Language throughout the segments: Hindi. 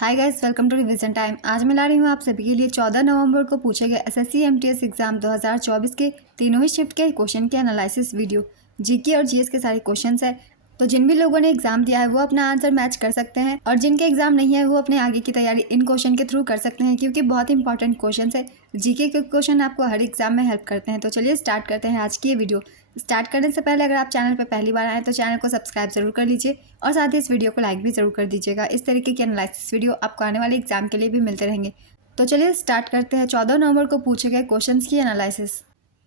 Hi guys, welcome to revision time. आज मैं ला रही हूँ आप सभी के लिए 14 नवंबर को पूछे गए एसएससी एमटीएस एग्जाम 2024 के तीनों ही शिफ्ट के क्वेश्चन के एनालिसिस वीडियो। जीके और जीएस के सारे क्वेश्चंस है, तो जिन भी लोगों ने एग्जाम दिया है वो अपना आंसर मैच कर सकते हैं और जिनके एग्जाम नहीं है वो अपने आगे की तैयारी इन क्वेश्चन के थ्रू कर सकते हैं, क्योंकि बहुत इंपॉर्टेंट क्वेश्चन है। जीके के क्वेश्चन आपको हर एग्जाम में हेल्प करते हैं। तो चलिए स्टार्ट करते हैं आज की ये वीडियो। स्टार्ट करने से पहले अगर आप चैनल पर पहली बार आए तो चैनल को सब्सक्राइब जरूर कर लीजिए और साथ ही इस वीडियो को लाइक भी जरूर कर दीजिएगा। इस तरीके के एनालिसिस वीडियो आपको आने वाले एग्जाम के लिए भी मिलते रहेंगे। तो चलिए स्टार्ट करते हैं 14 नवंबर को पूछे गए क्वेश्चंस की एनालिसिस।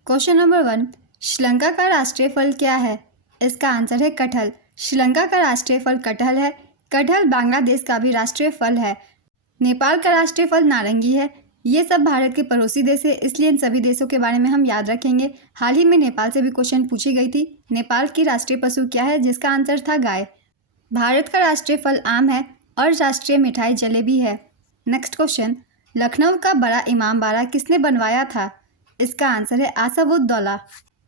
क्वेश्चन नंबर 1, श्रीलंका का राष्ट्रीय फल क्या है? इसका आंसर है कटहल। श्रीलंका का राष्ट्रीय फल कटहल है। कटहल बांग्लादेश का भी राष्ट्रीय फल है। नेपाल का राष्ट्रीय फल नारंगी है। ये सब भारत के पड़ोसी देश है, इसलिए इन सभी देशों के बारे में हम याद रखेंगे। हाल ही में नेपाल से भी क्वेश्चन पूछी गई थी। नेपाल की राष्ट्रीय पशु क्या है? जिसका आंसर था गाय। भारत का राष्ट्रीय फल आम है और राष्ट्रीय मिठाई जलेबी है। नेक्स्ट क्वेश्चन, लखनऊ का बड़ा इमाम बाड़ा किसने बनवाया था? इसका आंसर है आसफ-उद-दौला।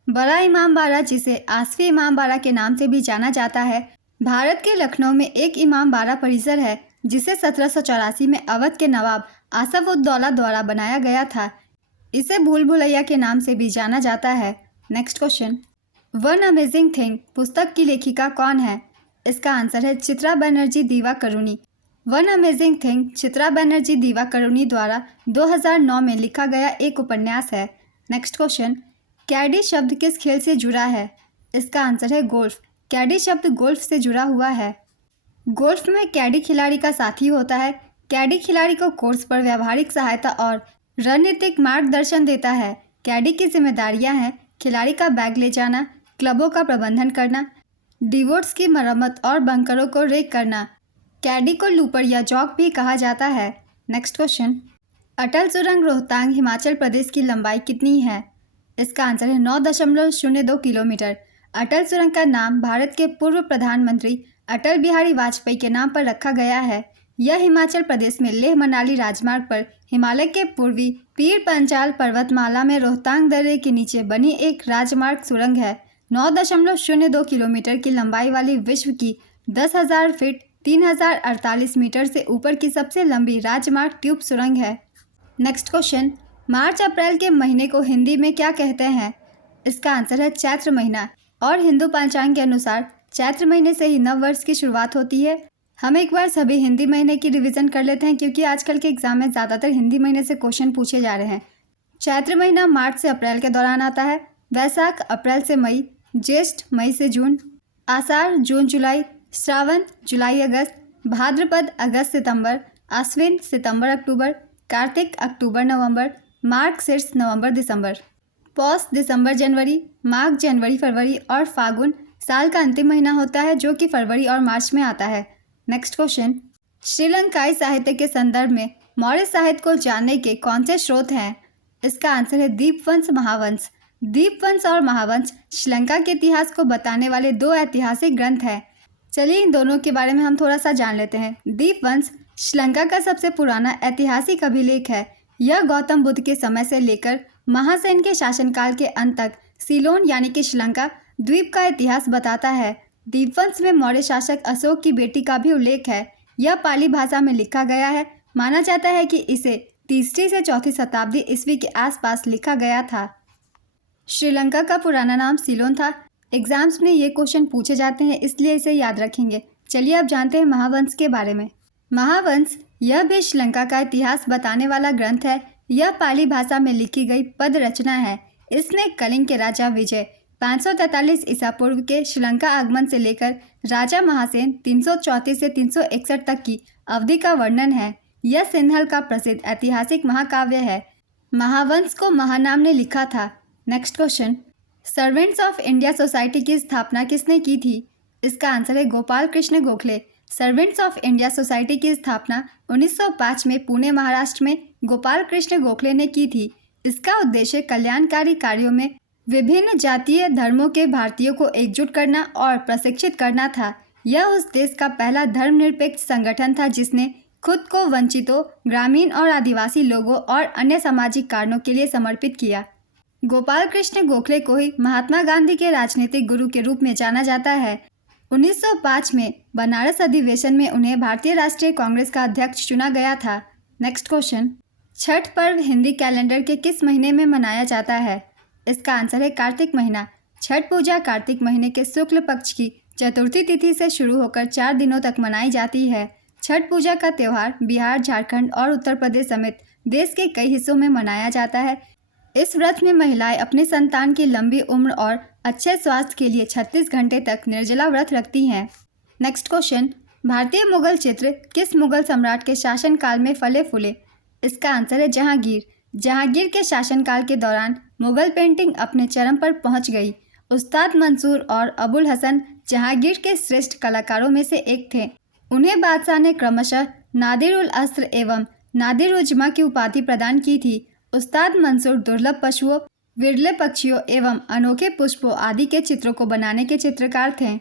बड़ा इमाम बाड़ा, जिसे आसफी इमाम बाड़ा के नाम से भी जाना जाता है, भारत के लखनऊ में एक इमाम बाड़ा परिसर है जिसे 1784 में अवध के नवाब आसफ-उद-दौला द्वारा बनाया गया था। इसे भूल भुलैया के नाम से भी जाना जाता है। Next question, one amazing thing पुस्तक की लेखिका कौन है? इसका आंसर है Chitra Banerjee Divakaruni. One amazing thing Chitra Banerjee Divakaruni द्वारा 2009 में लिखा गया एक उपन्यास है। नेक्स्ट क्वेश्चन, कैडी शब्द किस खेल से जुड़ा है? इसका आंसर है गोल्फ। कैडी शब्द गोल्फ से जुड़ा हुआ है। गोल्फ में कैडी खिलाड़ी का साथी होता है। कैडी खिलाड़ी को कोर्स पर व्यावहारिक सहायता और रणनीतिक मार्गदर्शन देता है। कैडी की जिम्मेदारियां हैं खिलाड़ी का बैग ले जाना, क्लबों का प्रबंधन करना, डिवोट्स की मरम्मत और बंकरों को रेक करना। कैडी को लूपर या जॉक भी कहा जाता है। नेक्स्ट क्वेश्चन, अटल सुरंग रोहतांग हिमाचल प्रदेश की लंबाई कितनी है? इसका आंसर है 9.02 किलोमीटर। अटल सुरंग का नाम भारत के पूर्व प्रधानमंत्री अटल बिहारी वाजपेयी के नाम पर रखा गया है। यह हिमाचल प्रदेश में लेह मनाली राजमार्ग पर हिमालय के पूर्वी पीर पंचाल पर्वतमाला में रोहतांग दर्रे के नीचे बनी एक राजमार्ग सुरंग है। 9.02 किलोमीटर की लंबाई वाली विश्व की 10,000 फीट 3,048 मीटर से ऊपर की सबसे लंबी राजमार्ग ट्यूब सुरंग है। नेक्स्ट क्वेश्चन, मार्च अप्रैल के महीने को हिंदी में क्या कहते हैं? इसका आंसर है चैत्र महीना और हिंदू पंचांग के अनुसार चैत्र महीने से ही नव वर्ष की शुरुआत होती है। हम एक बार सभी हिंदी महीने की रिवीजन कर लेते हैं, क्योंकि आजकल के एग्जाम में ज़्यादातर हिंदी महीने से क्वेश्चन पूछे जा रहे हैं। चैत्र महीना मार्च से अप्रैल के दौरान आता है। वैशाख अप्रैल से मई, ज्येष्ठ मई से जून, आषाढ़ जून जुलाई, श्रावण जुलाई अगस्त, भाद्रपद अगस्त सितंबर, आश्विन सितंबर अक्टूबर, कार्तिक अक्टूबर नवंबर, मार्गशीर्ष नवंबर दिसंबर, पौष दिसंबर जनवरी, माघ जनवरी फरवरी और फागुन साल का अंतिम महीना होता है, जो कि फरवरी और मार्च में आता है। नेक्स्ट क्वेश्चन, श्रीलंकाई साहित्य के संदर्भ में मौर्य साहित्य को जानने के कौन से स्रोत हैं? इसका आंसर है दीपवंश महावंश। दीपवंश और महावंश श्रीलंका के इतिहास को बताने वाले दो ऐतिहासिक ग्रंथ हैं। चलिए इन दोनों के बारे में हम थोड़ा सा जान लेते हैं। दीपवंश श्रीलंका का सबसे पुराना ऐतिहासिक अभिलेख है। यह गौतम बुद्ध के समय से लेकर महासेन के शासनकाल के अंत तक सीलोन यानी कि श्रीलंका द्वीप का इतिहास बताता है। दीपवंश में मौर्य शासक अशोक की बेटी का भी उल्लेख है। यह पाली भाषा में लिखा गया है। माना जाता है कि इसे 3री से 4वीं शताब्दी ईस्वी के आसपास लिखा गया था। श्रीलंका का पुराना नाम सीलोन था। एग्जाम्स में ये क्वेश्चन पूछे जाते हैं, इसलिए इसे याद रखेंगे। चलिए अब जानते हैं महावंश के बारे में। महावंश यह भी श्रीलंका का इतिहास बताने वाला ग्रंथ है। यह पाली भाषा में लिखी गई पद रचना है। इसमें कलिंग के राजा विजय 543 ईसा पूर्व के श्रीलंका आगमन से लेकर राजा महासेन 334 से 361 तक की अवधि का वर्णन है। यह सिंहल का प्रसिद्ध ऐतिहासिक महाकाव्य है। महावंश को महानाम ने लिखा था। Next question, servants of India society की स्थापना किसने की थी? इसका आंसर है Gopal Krishna Gokhale. Servants of India society की स्थापना 1905 में पुणे महाराष्ट्र में गोपाल कृष्ण गोखले ने की थी। इसका उद्देश्य कल्याणकारी कार्यों में विभिन्न जातीय धर्मों के भारतीयों को एकजुट करना और प्रशिक्षित करना था। यह उस देश का पहला धर्मनिरपेक्ष संगठन था जिसने खुद को वंचितों, ग्रामीण और आदिवासी लोगों और अन्य सामाजिक कारणों के लिए समर्पित किया। गोपाल कृष्ण गोखले को ही महात्मा गांधी के राजनीतिक गुरु के रूप में जाना जाता है। 1905 में बनारस अधिवेशन में उन्हें भारतीय राष्ट्रीय कांग्रेस का अध्यक्ष चुना गया था। नेक्स्ट क्वेश्चन, छठ पर्व हिंदी कैलेंडर के किस महीने में मनाया जाता है? इसका आंसर है कार्तिक महीना। छठ पूजा कार्तिक महीने के शुक्ल पक्ष की चतुर्थी तिथि से शुरू होकर 4 दिनों तक मनाई जाती है। छठ पूजा का त्यौहार बिहार, झारखंड और उत्तर प्रदेश समेत देश के कई हिस्सों में मनाया जाता है। इस व्रत में महिलाएं अपने संतान की लंबी उम्र और अच्छे स्वास्थ्य के लिए 36 घंटे तक निर्जला व्रत रखती हैं। नेक्स्ट क्वेश्चन, भारतीय मुगल चित्र किस मुगल सम्राट के शासनकाल में फले फूले? इसका आंसर है जहांगीर। जहांगीर के शासनकाल के दौरान मुगल पेंटिंग अपने चरम पर पहुंच गई। उस्ताद मंसूर और अबुल हसन जहांगीर के श्रेष्ठ कलाकारों में से एक थे। उन्हें बादशाह ने क्रमशः नादिर उल अस्र एवं नादिर उज्जमा की उपाधि प्रदान की थी। उस्ताद मंसूर दुर्लभ पशुओं, विरले पक्षियों एवं अनोखे पुष्पों आदि के चित्रों को बनाने के चित्रकार थे।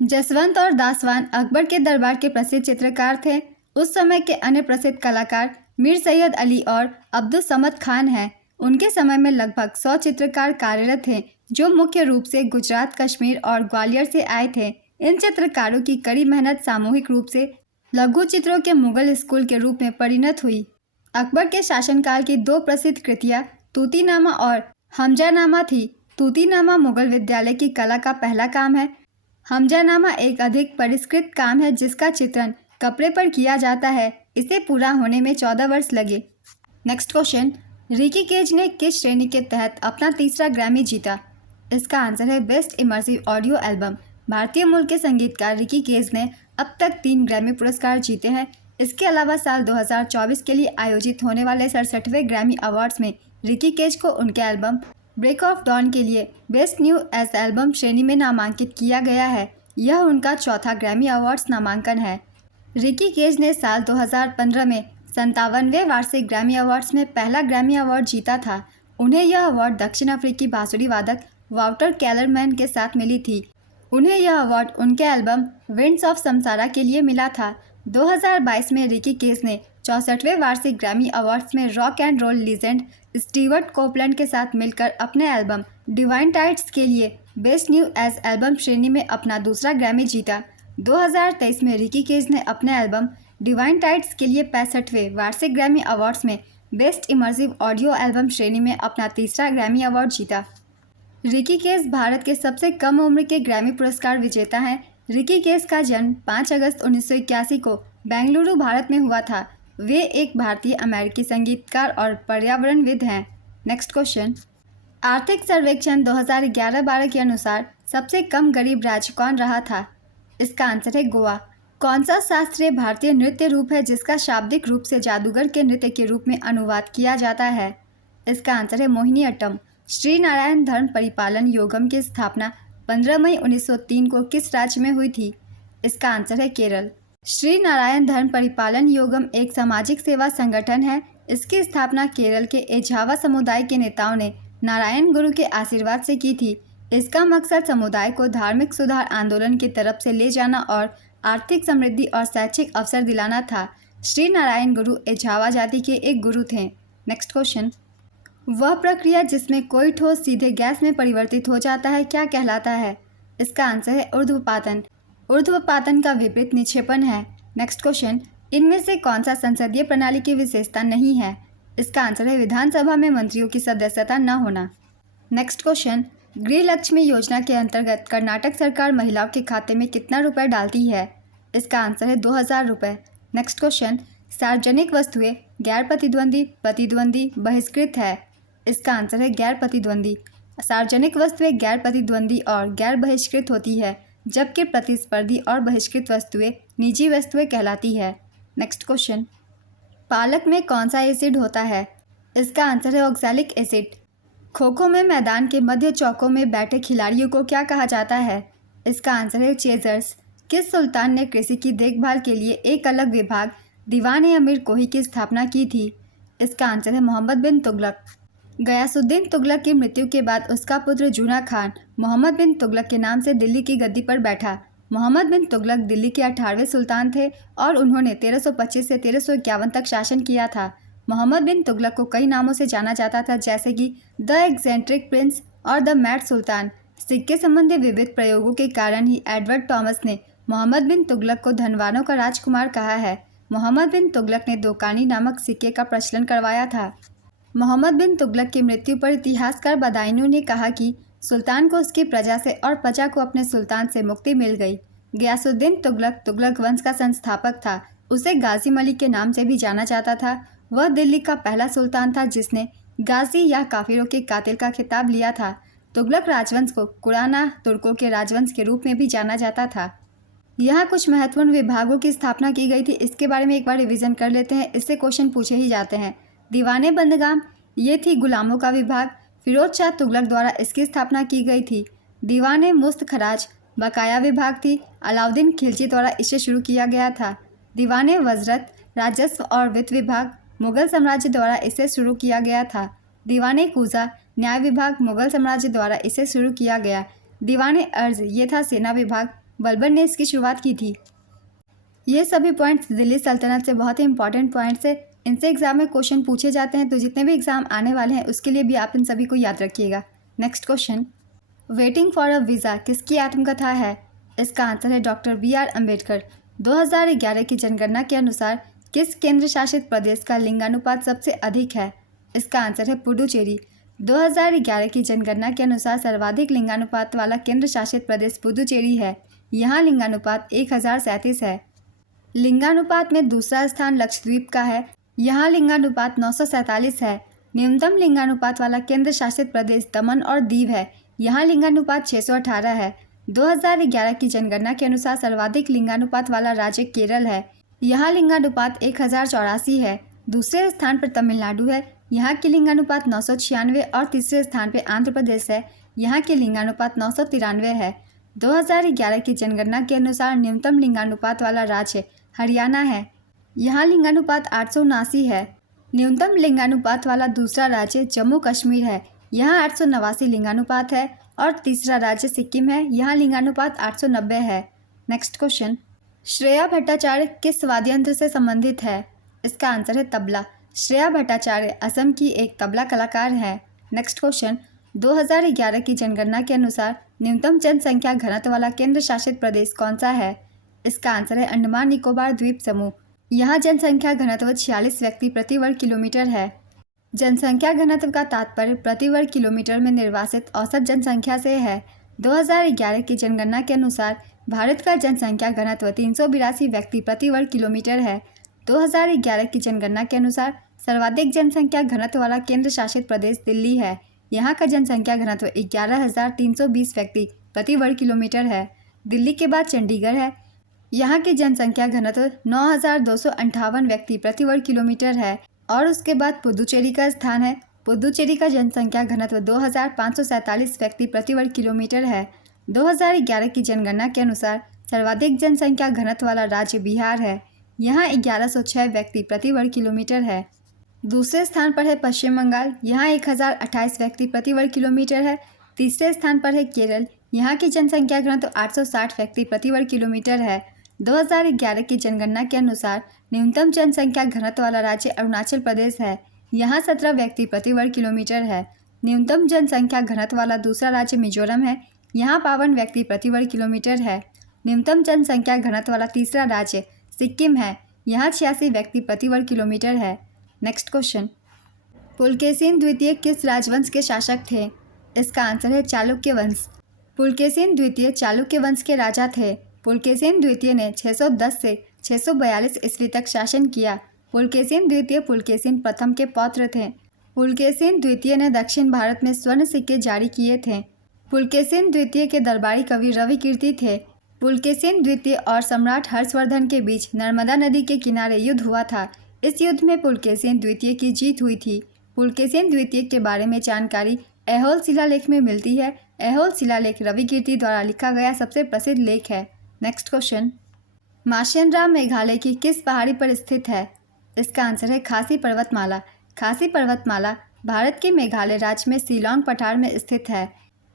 जसवंत और दासवान अकबर के दरबार के प्रसिद्ध चित्रकार थे। उस समय के अन्य प्रसिद्ध कलाकार मीर सैयद अली और अब्दुल समद खान हैं। उनके समय में लगभग 100 चित्रकार कार्यरत थे, जो मुख्य रूप से गुजरात, कश्मीर और ग्वालियर से आए थे। इन चित्रकारों की कड़ी मेहनत सामूहिक रूप से लघु चित्रों के मुगल स्कूल के रूप में परिणत हुई। अकबर के शासनकाल की 2 प्रसिद्ध कृतियाँ तूतीनामा और हमजानामा थी। तूतीनामा मुगल विद्यालय की कला का पहला काम है। हमजानामा एक अधिक परिष्कृत काम है जिसका चित्रण कपड़े पर किया जाता है। इसे पूरा होने में 14 वर्ष लगे। नेक्स्ट क्वेश्चन, रिकी केज ने किस श्रेणी के तहत अपना तीसरा ग्रैमी जीता? इसका आंसर है बेस्ट इमर्सिव ऑडियो एल्बम। भारतीय मूल के संगीतकार रिकी केज ने अब तक 3 ग्रैमी पुरस्कार जीते हैं। इसके अलावा साल 2024 के लिए आयोजित होने वाले 67वें ग्रैमी अवार्ड्स में रिकी केज को उनके एल्बम ब्रेक ऑफ डॉन के लिए बेस्ट न्यू एज एल्बम श्रेणी में नामांकित किया गया है। यह उनका चौथा ग्रैमी अवार्ड्स नामांकन है। रिकी केज ने साल 2015 में 57वें वार्षिक ग्रैमी अवार्ड्स में पहला ग्रैमी अवार्ड जीता था। उन्हें यह अवार्ड दक्षिण अफ्रीकी बांसुरी वादक वाउटर कैलरमैन के साथ मिली थी। उन्हें यह अवार्ड उनके एल्बम विंड्स ऑफ समसारा के लिए मिला था। 2022 में रिकी केज ने 64वें वार्षिक ग्रैमी अवार्ड्स में rock and roll legend Stewart Copeland के साथ मिलकर अपने एल्बम डिवाइन टाइड्स के लिए बेस्ट न्यू एज एल्बम श्रेणी में अपना दूसरा ग्रैमी जीता। 2023 में रिकी केज ने अपने एल्बम डिवाइन टाइड्स के लिए 65वें वार्षिक ग्रैमी अवार्ड्स में बेस्ट इमर्सिव ऑडियो एल्बम श्रेणी में अपना तीसरा ग्रैमी अवार्ड जीता। रिकी केज भारत के सबसे कम उम्र के ग्रैमी पुरस्कार विजेता हैं। रिकी केज का जन्म 5 अगस्त 1981 को बेंगलुरु, भारत में हुआ था। वे एक भारतीय अमेरिकी संगीतकार और पर्यावरणविद हैं। नेक्स्ट क्वेश्चन, आर्थिक सर्वेक्षण 2011-12 के अनुसार सबसे कम गरीब राज्य कौन रहा था? इसका आंसर है गोवा। कौन सा शास्त्रीय भारतीय नृत्य रूप है जिसका शाब्दिक रूप से जादूगर के नृत्य के रूप में अनुवाद किया जाता है? इसका आंसर है मोहिनी अट्टम। श्री नारायण धर्म परिपालन योगम की स्थापना 15 मई 1903 को किस राज्य में हुई थी? इसका आंसर है केरल। श्री नारायण धर्म परिपालन योगम एक सामाजिक सेवा संगठन है। इसकी स्थापना केरल के एझावा समुदाय के नेताओं ने नारायण गुरु के आशीर्वाद से की थी। इसका मकसद समुदाय को धार्मिक सुधार आंदोलन की तरफ से ले जाना और आर्थिक समृद्धि और शैक्षिक अवसर दिलाना था। श्री नारायण गुरु एझावा जाति के एक गुरु थे। नेक्स्ट क्वेश्चन, वह प्रक्रिया जिसमें कोई ठोस सीधे गैस में परिवर्तित हो जाता है क्या कहलाता है? इसका आंसर है ऊर्ध्वपातन। ऊर्ध्वपातन का विपरीत निक्षेपण है। नेक्स्ट क्वेश्चन, इनमें से कौन सा संसदीय प्रणाली की विशेषता नहीं है? इसका आंसर है विधानसभा में मंत्रियों की सदस्यता न होना। नेक्स्ट क्वेश्चन, गृह लक्ष्मी योजना के अंतर्गत कर्नाटक सरकार महिलाओं के खाते में कितना रुपए डालती है? इसका आंसर है 2000 रुपये। नेक्स्ट क्वेश्चन, सार्वजनिक वस्तुएं गैर प्रतिद्वंदी, प्रतिद्वंदी, बहिष्कृत है? इसका आंसर है गैर प्रतिद्वंदी। सार्वजनिक वस्तुएं गैर प्रतिद्वंदी और गैर बहिष्कृत होती है, जबकि प्रतिस्पर्धी और बहिष्कृत वस्तुएं निजी वस्तुएं कहलाती है। नेक्स्ट क्वेश्चन, पालक में कौन सा एसिड होता है? इसका आंसर है ऑक्सैलिक एसिड। खो खो में मैदान के मध्य चौकों में बैठे खिलाड़ियों को क्या कहा जाता है? इसका आंसर है चेजर्स। किस सुल्तान ने कृषि की देखभाल के लिए एक अलग विभाग दीवान-ए-अमीर कोही की स्थापना की थी? इसका आंसर है मोहम्मद बिन तुगलक। गयासुद्दीन तुगलक की मृत्यु के बाद उसका पुत्र जूना खान मोहम्मद बिन तुगलक के नाम से दिल्ली की गद्दी पर बैठा। मोहम्मद बिन तुगलक दिल्ली के 18वें सुल्तान थे और उन्होंने 1325 से 1351 तक शासन किया था। मोहम्मद बिन तुगलक को कई नामों से जाना जाता था, जैसे कि द एक्सेंट्रिक प्रिंस और द मैड सुल्तान। सिक्के संबंधी विविध प्रयोगों के कारण ही एडवर्ड टॉमस ने मोहम्मद बिन तुगलक को धनवानों का राजकुमार कहा है। मोहम्मद बिन तुगलक ने दोकानी नामक सिक्के का प्रचलन करवाया था। मोहम्मद बिन तुगलक की मृत्यु पर इतिहासकार बदायूनी ने कहा कि सुल्तान को उसकी प्रजा से और प्रजा को अपने सुल्तान से मुक्ति मिल गई। गयासुद्दीन तुगलक तुगलक वंश का संस्थापक था। उसे गाजी मलिक के नाम से भी जाना जाता था। वह दिल्ली का पहला सुल्तान था जिसने गाजी या काफिरों के कातिल का खिताब लिया था। तुगलक राजवंश को कुराना तुर्कों के राजवंश के रूप में भी जाना जाता था। यहाँ कुछ महत्वपूर्ण विभागों की स्थापना की गई थी, इसके बारे में एक बार रिवीजन कर लेते हैं, इससे क्वेश्चन पूछे ही जाते हैं। दीवाने बंदगाम, ये थी गुलामों का विभाग। फिरोज शाह तुगलक द्वारा इसकी स्थापना की गई थी। दीवाने मुस्त खराज, बकाया विभाग थी। अलाउद्दीन खिलजी द्वारा इसे शुरू किया गया था। दीवाने वजरत, राजस्व और वित्त विभाग, मुगल साम्राज्य द्वारा इसे शुरू किया गया था। दीवाने कूजा, न्याय विभाग, मुगल साम्राज्य द्वारा इसे शुरू किया गया। दीवाने अर्ज, ये था सेना विभाग, बलबन ने इसकी शुरुआत की थी। ये सभी पॉइंट्स दिल्ली सल्तनत से बहुत ही इंपॉर्टेंट पॉइंट्स है, इनसे एग्जाम में क्वेश्चन पूछे जाते हैं, तो जितने भी एग्जाम आने वाले हैं उसके लिए भी आप इन सभी को याद रखिएगा। Next question, waiting for a visa किसकी आत्मकथा है? इसका आंसर है डॉक्टर बी.आर. अम्बेडकर। 2011 की जनगणना के अनुसार किस केंद्र शासित प्रदेश का लिंगानुपात सबसे अधिक है? इसका आंसर है पुडुचेरी। 2011 की जनगणना के अनुसार सर्वाधिक लिंगानुपात वाला केंद्र शासित प्रदेश पुडुचेरी है। यहाँ लिंगानुपात 1037 है। लिंगानुपात में दूसरा स्थान लक्षद्वीप का है। यहाँ लिंगानुपात 947 है। न्यूनतम लिंगानुपात वाला केंद्र शासित प्रदेश दमन और दीव है। यहाँ लिंगानुपात 618 है। 2011 की जनगणना के अनुसार सर्वाधिक लिंगानुपात वाला राज्य केरल है। यहाँ लिंगानुपात 1084 है। दूसरे स्थान पर तमिलनाडु है। यहाँ की लिंगानुपात 996 और तीसरे स्थान पर आंध्र प्रदेश है। यहाँ की लिंगानुपात 993 है। 2011 की जनगणना के अनुसार न्यूनतम लिंगानुपात वाला राज्य हरियाणा है। यहाँ लिंगानुपात 879 है। न्यूनतम लिंगानुपात वाला दूसरा राज्य जम्मू कश्मीर है। यहाँ 889 लिंगानुपात है और तीसरा राज्य सिक्किम है। यहाँ लिंगानुपात 890 है। नेक्स्ट क्वेश्चन, श्रेया भट्टाचार्य किस वाद्य यंत्र से संबंधित है? इसका आंसर है तबला। श्रेया भट्टाचार्य असम की एक तबला कलाकार है। नेक्स्ट क्वेश्चन, 2011 की जनगणना के अनुसार न्यूनतम जनसंख्या घनत्व वाला केंद्र शासित प्रदेश कौन सा है? इसका आंसर है अंडमान निकोबार द्वीप समूह। यहाँ जनसंख्या घनत्व 46 व्यक्ति प्रति वर्ग किलोमीटर है। जनसंख्या घनत्व का तात्पर्य प्रति वर्ग किलोमीटर में निर्वासित औसत जनसंख्या से है। 2011 की जनगणना के अनुसार भारत का जनसंख्या घनत्व 382 व्यक्ति प्रति वर्ग किलोमीटर है। 2011 की जनगणना के अनुसार सर्वाधिक जनसंख्या घनत्व वाला केंद्र शासित प्रदेश दिल्ली है। यहाँ का जनसंख्या घनत्व 11,320 व्यक्ति प्रति वर्ग किलोमीटर है। दिल्ली के बाद चंडीगढ़ है। यहाँ की जनसंख्या घनत्व 9,258 व्यक्ति प्रति वर्ग किलोमीटर है और उसके बाद पुदुचेरी का स्थान है। पुदुचेरी का जनसंख्या घनत्व 2,547 व्यक्ति प्रति वर्ग किलोमीटर है। 2011 की जनगणना के अनुसार सर्वाधिक जनसंख्या घनत्व वाला राज्य बिहार है। यहाँ 1106 व्यक्ति प्रति वर्ग किलोमीटर है। दूसरे स्थान पर है पश्चिम बंगाल। यहाँ 1028 व्यक्ति प्रति वर्ग किलोमीटर है। तीसरे स्थान पर है केरल। यहाँ की जनसंख्या घनत्व 860 व्यक्ति प्रति वर्ग किलोमीटर है। 2011 की जनगणना के अनुसार न्यूनतम जनसंख्या घनत्व वाला राज्य अरुणाचल प्रदेश है। यहाँ 17 व्यक्ति प्रति वर्ग किलोमीटर है। न्यूनतम जनसंख्या घनत्व वाला दूसरा राज्य मिजोरम है। यहाँ 52 व्यक्ति प्रति वर्ग किलोमीटर है। न्यूनतम जनसंख्या घनत्व वाला तीसरा राज्य सिक्किम है। यहाँ 86 व्यक्ति प्रति वर्ग किलोमीटर है। नेक्स्ट क्वेश्चन, पुलकेशिन द्वितीय किस राजवंश के शासक थे? इसका आंसर है चालुक्य वंश। पुलकेशिन द्वितीय चालुक्य वंश के राजा थे। पुलकेशिन द्वितीय ने 610 से 642 ईस्वी तक शासन किया। पुलकेशिन द्वितीय पुलकेशिन प्रथम के पौत्र थे। पुलकेशिन द्वितीय ने दक्षिण भारत में स्वर्ण सिक्के जारी किए थे। पुलकेशिन द्वितीय के दरबारी कवि रवि कीर्ति थे। पुलकेशिन द्वितीय और सम्राट हर्षवर्धन के बीच नर्मदा नदी के किनारे युद्ध हुआ था। इस युद्ध में पुलकेशिन द्वितीय की जीत हुई थी। पुलकेशिन द्वितीय के बारे में जानकारी ऐहोल शिलालेख में मिलती है। ऐहोल शिलालेख रवि कीर्ति द्वारा लिखा गया सबसे प्रसिद्ध लेख है। नेक्स्ट क्वेश्चन, माशेनराम मेघालय की किस पहाड़ी पर स्थित है? इसका आंसर है खासी पर्वतमाला। खासी पर्वतमाला भारत के मेघालय राज्य में शिलांग पठार में स्थित है।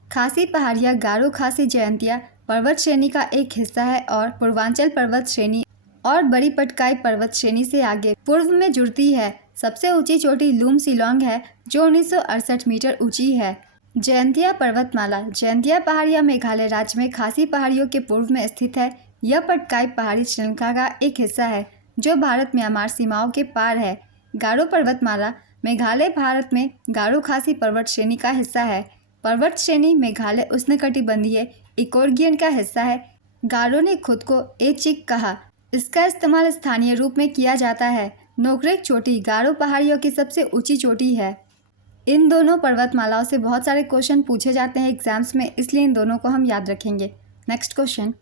खासी पहाड़ियाँ गारो खासी जयंतिया पर्वत श्रेणी का एक हिस्सा है और पूर्वांचल पर्वत श्रेणी और बड़ी पटकाई पर्वत श्रेणी से आगे पूर्व में जुड़ती है। सबसे ऊंची चोटी लूम शिलांग है जो 1968 मीटर ऊंची है। जयंतिया पर्वतमाला। जयंतिया पहाड़ियाँ मेघालय राज्य में खासी पहाड़ियों के पूर्व में स्थित है। यह पटकाई पहाड़ी श्रृंखला का एक हिस्सा है जो भारत म्यांमार सीमाओं के पार है। गारो पर्वतमाला मेघालय भारत में गारो खासी पर्वत श्रेणी का हिस्सा है। पर्वत श्रेणी मेघालय उष्णकटिबंधीय इकोर्गियन का हिस्सा है। गारो ने खुद को एचिक कहा। इसका इस्तेमाल स्थानीय रूप में किया जाता है। नोकरेक चोटी गारो पहाड़ियों की सबसे ऊंची चोटी है। इन दोनों पर्वतमालाओं से बहुत सारे क्वेश्चन पूछे जाते हैं एग्जाम्स में, इसलिए इन दोनों को हम याद रखेंगे। नेक्स्ट क्वेश्चन,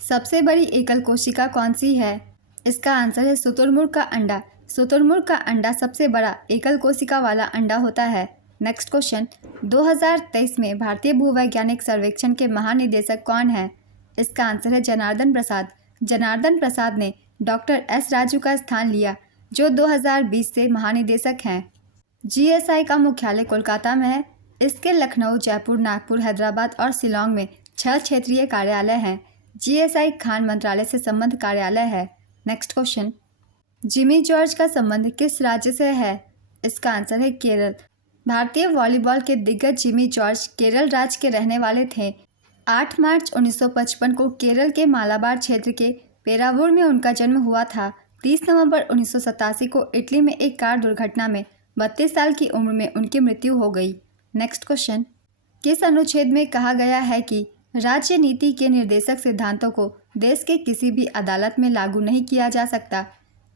सबसे बड़ी एकल कोशिका कौन सी है? इसका आंसर है शुतुरमुर्ग का अंडा। शुतुरमुर्ग का अंडा सबसे बड़ा एकल कोशिका वाला अंडा होता है। नेक्स्ट क्वेश्चन, 2023 में भारतीय भूवैज्ञानिक सर्वेक्षण के महानिदेशक कौन है? इसका आंसर है जनार्दन प्रसाद। जनार्दन प्रसाद ने डॉक्टर एस राजू का स्थान लिया, जो 2020 से महानिदेशक हैं। जीएसआई का मुख्यालय कोलकाता में है। इसके लखनऊ, जयपुर, नागपुर, हैदराबाद और शिलोंग में 6 क्षेत्रीय कार्यालय हैं। जीएसआई खान मंत्रालय से संबद्ध कार्यालय है। नेक्स्ट क्वेश्चन, जिमी जॉर्ज का संबंध किस राज्य से है? इसका आंसर है केरल। भारतीय वॉलीबॉल के दिग्गज जिमी जॉर्ज केरल राज्य के रहने वाले थे। 8 मार्च 1955 को केरल के मालाबार क्षेत्र के पेरावूर में उनका जन्म हुआ था। 30 नवंबर 1987 को इटली में एक कार दुर्घटना में 32 साल की उम्र में उनकी मृत्यु हो गई। नेक्स्ट क्वेश्चन, किस अनुच्छेद में कहा गया है कि राज्य नीति के निर्देशक सिद्धांतों को देश के किसी भी अदालत में लागू नहीं किया जा सकता?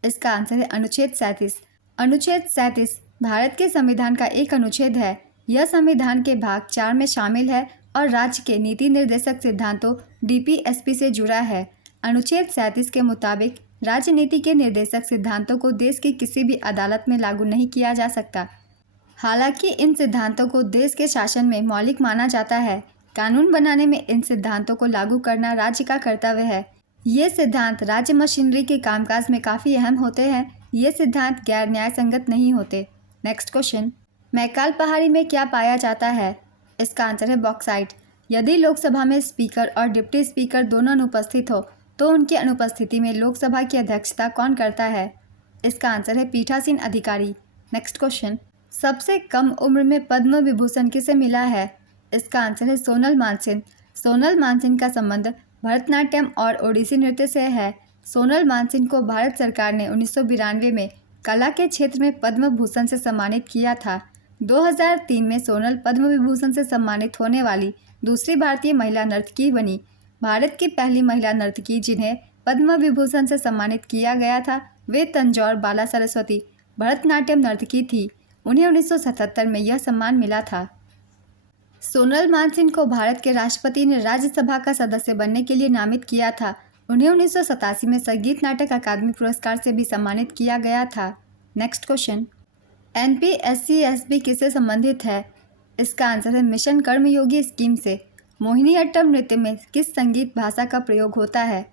इसका आंसर है अनुच्छेद 37। अनुच्छेद 37 भारत के संविधान का एक अनुच्छेद है। यह संविधान के भाग 4 में शामिल है और राज्य के नीति निर्देशक सिद्धांतों डीपीएसपी से जुड़ा है। अनुच्छेद 37 के मुताबिक राजनीति के निर्देशक सिद्धांतों को देश की किसी भी अदालत में लागू नहीं किया जा सकता। हालांकि इन सिद्धांतों को देश के शासन में मौलिक माना जाता है। कानून बनाने में इन सिद्धांतों को लागू करना राज्य का कर्तव्य है। ये सिद्धांत राज्य मशीनरी के कामकाज में काफ़ी अहम होते हैं। ये सिद्धांत गैर न्याय संगत नहीं होते। नेक्स्ट क्वेश्चन, मैकाल पहाड़ी में क्या पाया जाता है? इसका आंसर है बॉक्साइट। यदि लोकसभा में स्पीकर और डिप्टी स्पीकर दोनों अनुपस्थित हो तो उनकी अनुपस्थिति में लोकसभा की अध्यक्षता कौन करता है? इसका आंसर है पीठासीन अधिकारी। नेक्स्ट क्वेश्चन, सबसे कम उम्र में पद्म विभूषण किसे मिला है? इसका आंसर है सोनल मानसिंह। सोनल मानसिंह का संबंध भरतनाट्यम और ओडिसी नृत्य से है। सोनल मानसिंह को भारत सरकार ने 1992 में कला के क्षेत्र में पद्म भूषण से सम्मानित किया था। 2003 में सोनल पद्म विभूषण से सम्मानित होने वाली दूसरी भारतीय महिला नर्तकी बनी। भारत की पहली महिला नर्तकी जिन्हें पद्म विभूषण से सम्मानित किया गया था वे तंजौर बाला सरस्वती भरतनाट्यम नर्तकी थी। उन्हें 1977 में यह सम्मान मिला था। सोनल मानसिंह को भारत के राष्ट्रपति ने राज्यसभा का सदस्य बनने के लिए नामित किया था। उन्हें 1987 में संगीत नाटक अकादमी पुरस्कार से भी सम्मानित किया गया था। नेक्स्ट क्वेश्चन, एनपीएससीएसबी किससे संबंधित है? इसका आंसर है मिशन कर्मयोगी स्कीम से। मोहिनीअट्टम नृत्य में किस संगीत भाषा का प्रयोग होता है?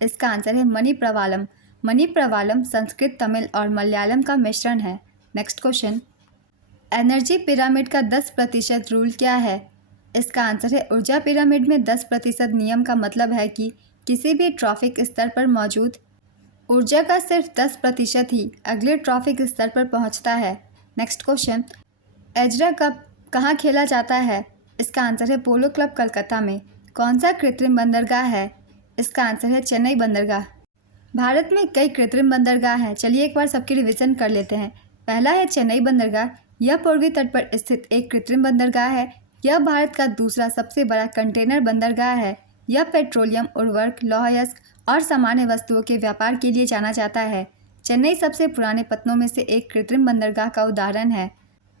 इसका आंसर है मणिप्रवालम। मणिप्रवालम संस्कृत, तमिल और मलयालम का मिश्रण है। नेक्स्ट क्वेश्चन, एनर्जी पिरामिड का 10% रूल क्या है? इसका आंसर है ऊर्जा पिरामिड में 10% नियम का मतलब है कि किसी भी ट्रॉफिक स्तर पर मौजूद ऊर्जा का सिर्फ 10% ही अगले ट्रॉफिक स्तर पर पहुंचता है। नेक्स्ट क्वेश्चन, एजरा कप कहाँ खेला जाता है? इसका आंसर है पोलो क्लब कलकत्ता में। कौन सा कृत्रिम बंदरगाह है? इसका आंसर है चेन्नई बंदरगाह। भारत में कई कृत्रिम बंदरगाह हैं। चलिए एक बार सबकी रिवीजन कर लेते हैं। पहला है चेन्नई बंदरगाह। यह पूर्वी तट पर स्थित एक कृत्रिम बंदरगाह है। यह भारत का दूसरा सबसे बड़ा कंटेनर बंदरगाह है। यह पेट्रोलियम, उर्वरक, लौह अयस्क और सामान्य वस्तुओं के व्यापार के लिए जाना जाता है। चेन्नई सबसे पुराने पत्तनों में से एक कृत्रिम बंदरगाह का उदाहरण है।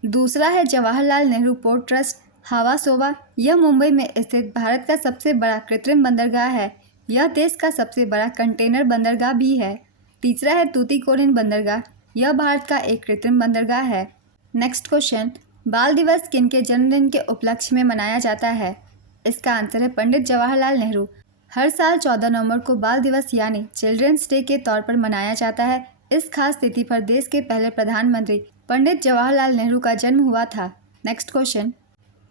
दूसरा है जवाहरलाल नेहरू पोर्ट ट्रस्ट हावासोवा। यह मुंबई में स्थित भारत का सबसे बड़ा कृत्रिम बंदरगाह है। यह देश का सबसे बड़ा कंटेनर बंदरगाह भी है। तीसरा है तूतीकोरिन बंदरगाह। यह भारत का एक कृत्रिम बंदरगाह है। नेक्स्ट क्वेश्चन, बाल दिवस किनके जन्मदिन के उपलक्ष्य में मनाया जाता है? इसका आंसर है पंडित जवाहरलाल नेहरू। हर साल 14 नवंबर को बाल दिवस यानी चिल्ड्रंस डे के तौर पर मनाया जाता है। इस खास तिथि पर देश के पहले प्रधानमंत्री पंडित जवाहरलाल नेहरू का जन्म हुआ था। नेक्स्ट क्वेश्चन,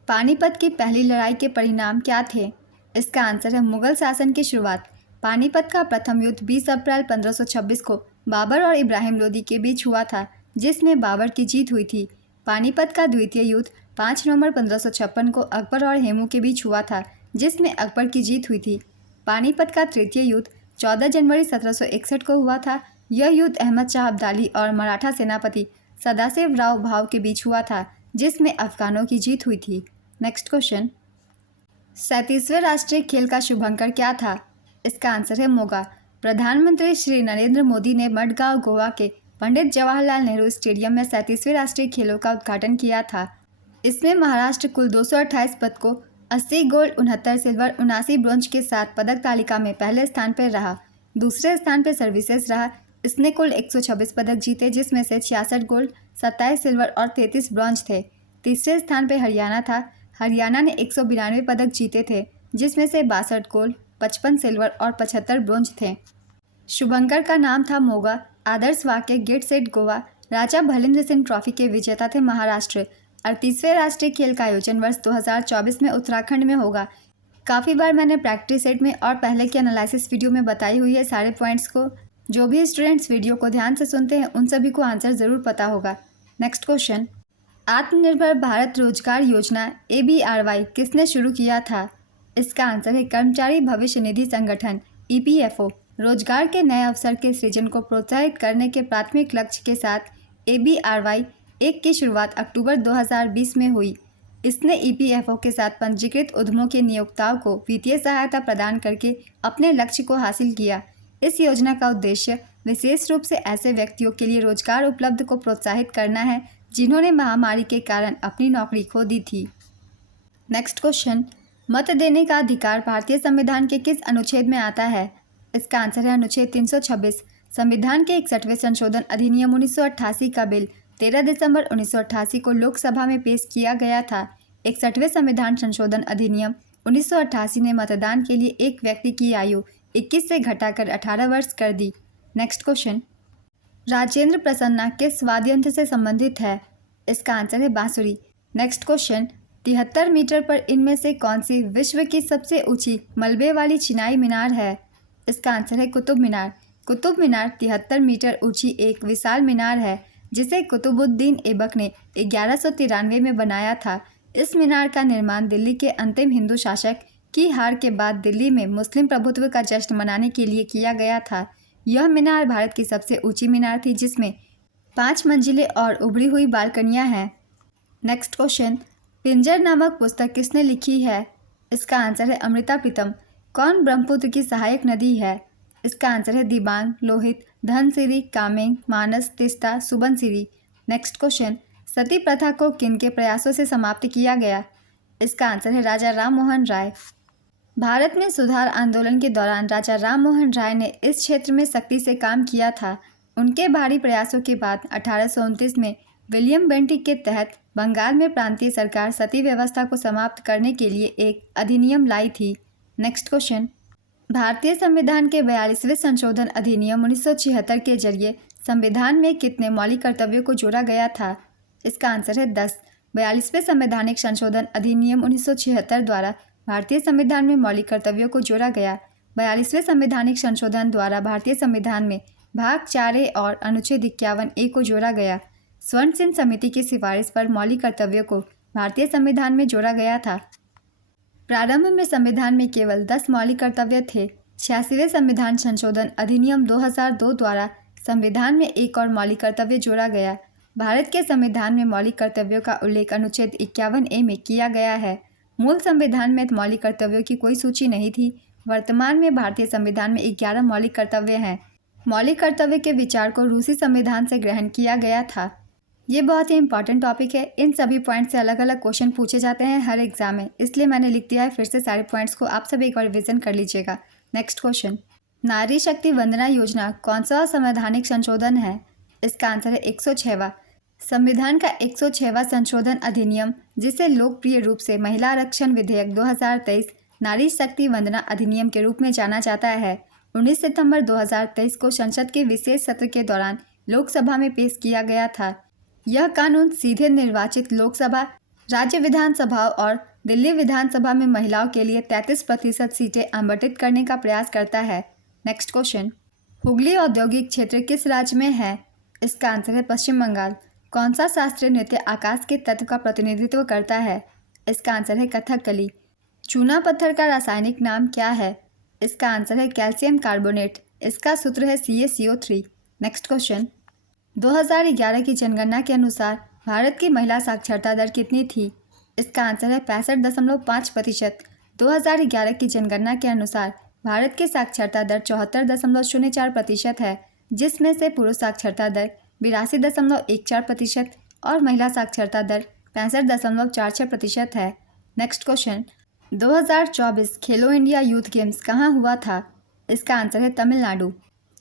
पानीपत की पहली लड़ाई के परिणाम क्या थे? इसका आंसर है मुगल शासन की शुरुआत। पानीपत का प्रथम युद्ध 20 अप्रैल 1526 को बाबर और इब्राहिम लोदी के बीच हुआ था, जिसमें बाबर की जीत हुई थी। पानीपत का द्वितीय युद्ध 5 नवंबर 1556 को अकबर और हेमू के बीच हुआ था, जिसमें अकबर की जीत हुई थी। पानीपत का तृतीय युद्ध 14 जनवरी 1761 को हुआ था। यह युद्ध अहमद शाह अब्दाली और मराठा सेनापति सदाशिव राव भाऊ के बीच हुआ था, जिसमें अफगानों की जीत हुई थी। नेक्स्ट क्वेश्चन, 37वें राष्ट्रीय खेल का शुभंकर क्या था? इसका आंसर है मोगा। प्रधानमंत्री श्री नरेंद्र मोदी ने मडगांव, गोवा के पंडित जवाहरलाल नेहरू स्टेडियम में 37वें राष्ट्रीय खेलों का उद्घाटन किया था। इसमें महाराष्ट्र कुल 228 पदकों, 80 गोल्ड, 69 सिल्वर, 79 ब्रोंज के साथ पदक तालिका में पहले स्थान पर रहा। दूसरे स्थान पर सर्विसेज रहा। इसने कुल 126 पदक जीते, जिसमें से 66 गोल्ड, 27 सिल्वर और 33 ब्रोंज थे। तीसरे स्थान पर हरियाणा था। हरियाणा ने 192 पदक जीते थे, जिसमें से 62 गोल्ड, 55 सिल्वर और 75 ब्रोंज थे। शुभंकर का नाम था मोगा। आदर्श वाक्य गेट सेट गोवा। राजा भलेंद्र सिंह ट्रॉफी के विजेता थे महाराष्ट्र। 38वें राष्ट्रीय खेल का आयोजन वर्ष 2024 में उत्तराखंड में होगा। काफ़ी बार मैंने प्रैक्टिस सेट में और पहले के एनालिसिस वीडियो में बताई हुई है सारे पॉइंट्स को। जो भी स्टूडेंट्स वीडियो को ध्यान से सुनते हैं उन सभी को आंसर ज़रूर पता होगा। नेक्स्ट क्वेश्चन, आत्मनिर्भर भारत रोजगार योजना ABRY किसने शुरू किया था? इसका आंसर है कर्मचारी भविष्य निधि संगठन EPFO। रोजगार के नए अवसर के सृजन को प्रोत्साहित करने के प्राथमिक लक्ष्य के साथ ABRY 1 की शुरुआत अक्टूबर 2020 में हुई। इसने EPFO के साथ पंजीकृत उद्यमों के नियोक्ताओं को वित्तीय सहायता प्रदान करके अपने लक्ष्य को हासिल किया। इस योजना का उद्देश्य विशेष रूप से ऐसे व्यक्तियों के लिए रोजगार उपलब्ध को प्रोत्साहित करना है जिन्होंने महामारी के कारण अपनी नौकरी खो दी थी। नेक्स्ट क्वेश्चन, मत देने का अधिकार भारतीय संविधान के किस अनुच्छेद में आता है? इसका आंसर है अनुच्छेद 326। संविधान के 61वें संशोधन अधिनियम 1988 का बिल 13 दिसंबर 1988 को लोकसभा में पेश किया गया था। 61वें संविधान संशोधन अधिनियम 1988 ने मतदान के लिए एक व्यक्ति की आयु 21 से घटाकर 18 वर्ष कर दी। नेक्स्ट क्वेश्चन, राजेंद्र प्रसन्ना किस वाद्य यंत्र से संबंधित है? इसका आंसर है बांसुरी। नेक्स्ट क्वेश्चन, 73 मीटर पर इनमें से कौन सी विश्व की सबसे ऊंची मलबे वाली चिनाई मीनार है? इसका आंसर है कुतुब मीनार। कुतुब मीनार 73 मीटर ऊंची एक विशाल मीनार है, जिसे कुतुबुद्दीन ऐबक ने 1193 में बनाया था। इस मीनार का निर्माण दिल्ली के अंतिम हिंदू शासक की हार के बाद दिल्ली में मुस्लिम प्रभुत्व का जश्न मनाने के लिए किया गया था। यह मीनार भारत की सबसे ऊंची मीनार थी, जिसमें 5 मंजिलें और उभरी हुई बालकनियां हैं। नेक्स्ट क्वेश्चन, पिंजर नामक पुस्तक किसने लिखी है? इसका आंसर है अमृता प्रीतम। कौन ब्रह्मपुत्र की सहायक नदी है? इसका आंसर है दिबांग, लोहित, धनसिरी, कामेंग, मानस, तिस्ता, सुबनसिरी। नेक्स्ट क्वेश्चन, सती प्रथा को किन के प्रयासों से समाप्त किया गया? इसका आंसर है राजा राम मोहन राय। भारत में सुधार आंदोलन के दौरान राजा राम मोहन राय ने इस क्षेत्र में सख्ती से काम किया था। उनके भारी प्रयासों के बाद 1829 में विलियम बेंटिक के तहत बंगाल में प्रांतीय सरकार सती व्यवस्था को समाप्त करने के लिए एक अधिनियम लाई थी। नेक्स्ट क्वेश्चन, भारतीय संविधान के 42वें संशोधन अधिनियम 1976 के जरिए संविधान में कितने मौलिक कर्तव्यों को जोड़ा गया था? इसका आंसर है 10। 42वें संवैधानिक संशोधन अधिनियम 1976 द्वारा भारतीय संविधान में मौलिक कर्तव्यों को जोड़ा गया। 42वें संवैधानिक संशोधन द्वारा भारतीय संविधान में भाग 4A और अनुच्छेद 51A को जोड़ा गया। स्वर्ण सिंह समिति की सिफारिश पर मौलिक कर्तव्यों को भारतीय संविधान में जोड़ा गया था। प्रारंभ में संविधान में केवल 10 मौलिक कर्तव्य थे। 86वें संविधान संशोधन अधिनियम 2002 द्वारा संविधान में एक और मौलिक कर्तव्य जोड़ा गया। भारत के संविधान में मौलिक कर्तव्यों का उल्लेख अनुच्छेद 51A में किया गया है। मूल संविधान में मौलिक कर्तव्यों की कोई सूची नहीं थी। वर्तमान में भारतीय संविधान में 11 मौलिक कर्तव्य हैं। मौलिक कर्तव्य के विचार को रूसी संविधान से ग्रहण किया गया था। ये बहुत ही इंपॉर्टेंट टॉपिक है। इन सभी पॉइंट से अलग अलग क्वेश्चन पूछे जाते हैं हर एग्जाम में, इसलिए मैंने लिख दिया है। फिर से सारे पॉइंट्स को आप सब एक बार रिविजन कर लीजिएगा। नेक्स्ट क्वेश्चन, नारी शक्ति वंदना योजना कौन सा संवैधानिक संशोधन है? इसका आंसर है 106वां। संविधान का 106वां संशोधन अधिनियम, जिसे लोकप्रिय रूप से महिला आरक्षण विधेयक 2023 नारी शक्ति वंदना अधिनियम के रूप में जाना जाता है, 19 सितंबर 2023 को संसद के विशेष सत्र के दौरान लोकसभा में पेश किया गया था। यह कानून सीधे निर्वाचित लोकसभा, राज्य विधानसभाओं और दिल्ली विधानसभा में महिलाओं के लिए 33% सीटें आवंटित करने का प्रयास करता है। नेक्स्ट क्वेश्चन, हुगली औद्योगिक क्षेत्र किस राज्य में है? इसका आंसर है पश्चिम बंगाल। कौन सा शास्त्रीय नृत्य आकाश के तत्व का प्रतिनिधित्व करता है? इसका आंसर है कथकली। चूना पत्थर का रासायनिक नाम क्या है? इसका आंसर है कैल्शियम कार्बोनेट। इसका सूत्र है CaCO3। नेक्स्ट क्वेश्चन, 2011 की जनगणना के अनुसार भारत की महिला साक्षरता दर कितनी थी? इसका आंसर है 65.5%। 2011 की जनगणना के अनुसार भारत की साक्षरता दर 74.04% है, जिसमें से पुरुष साक्षरता दर 82.14% और महिला साक्षरता दर 65.46% है। नेक्स्ट क्वेश्चन, 2024 खेलो इंडिया यूथ गेम्स कहाँ हुआ था? इसका आंसर है तमिलनाडु।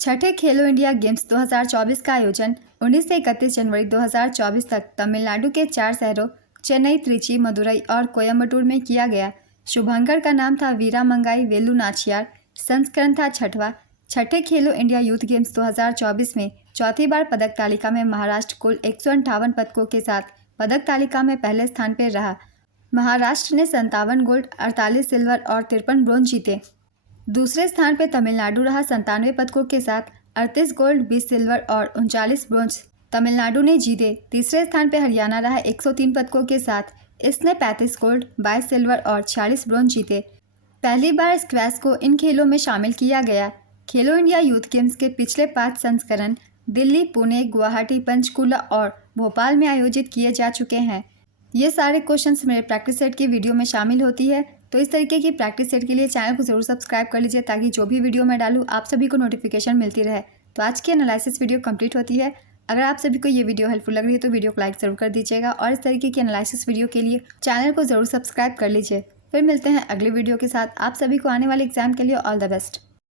छठे खेलो इंडिया गेम्स 2024 का आयोजन 19 से 31 जनवरी 2024 तक तमिलनाडु के 4 शहरों चेन्नई, त्रिची, मदुरई और कोयम्बटूर में किया गया। शुभंकर का नाम था वीरा मंगाई वेलु नाचियार। संस्करण था छठवां। छठे खेलो इंडिया यूथ गेम्स 2024 में चौथी बार पदक तालिका में महाराष्ट्र कुल 158 पदकों के साथ पदक तालिका में पहले स्थान पर रहा। महाराष्ट्र ने 57 गोल्ड, 48 सिल्वर और 53 ब्रोंज जीते। दूसरे स्थान पर तमिलनाडु रहा 97 पदकों के साथ 38 गोल्ड, 20 सिल्वर और 39 ब्रोंज तमिलनाडु ने जीते। तीसरे स्थान पर हरियाणा रहा 103 पदकों के साथ। इसने 35 गोल्ड, 22 सिल्वर और 46 ब्रोंज जीते। पहली बार स्क्वैश को इन खेलों में शामिल किया गया। खेलो इंडिया यूथ गेम्स के पिछले 5 संस्करण दिल्ली, पुणे, गुवाहाटी, पंचकुला और भोपाल में आयोजित किए जा चुके हैं। ये सारे क्वेश्चंस मेरे प्रैक्टिस सेट की वीडियो में शामिल होती है, तो इस तरीके की प्रैक्टिस सेट के लिए चैनल को ज़रूर सब्सक्राइब कर लीजिए ताकि जो भी वीडियो मैं डालूँ आप सभी को नोटिफिकेशन मिलती रहे। तो आज की एनालिसिस वीडियो कंप्लीट होती है। अगर आप सभी को ये वीडियो हेल्पफुल लग रही है तो वीडियो को लाइक ज़रूर कर दीजिएगा और इस तरीके की एनालिसिस वीडियो के लिए चैनल को ज़रूर सब्सक्राइब कर लीजिए। फिर मिलते हैं अगली वीडियो के साथ। आप सभी को आने वाले एग्जाम के लिए ऑल द बेस्ट।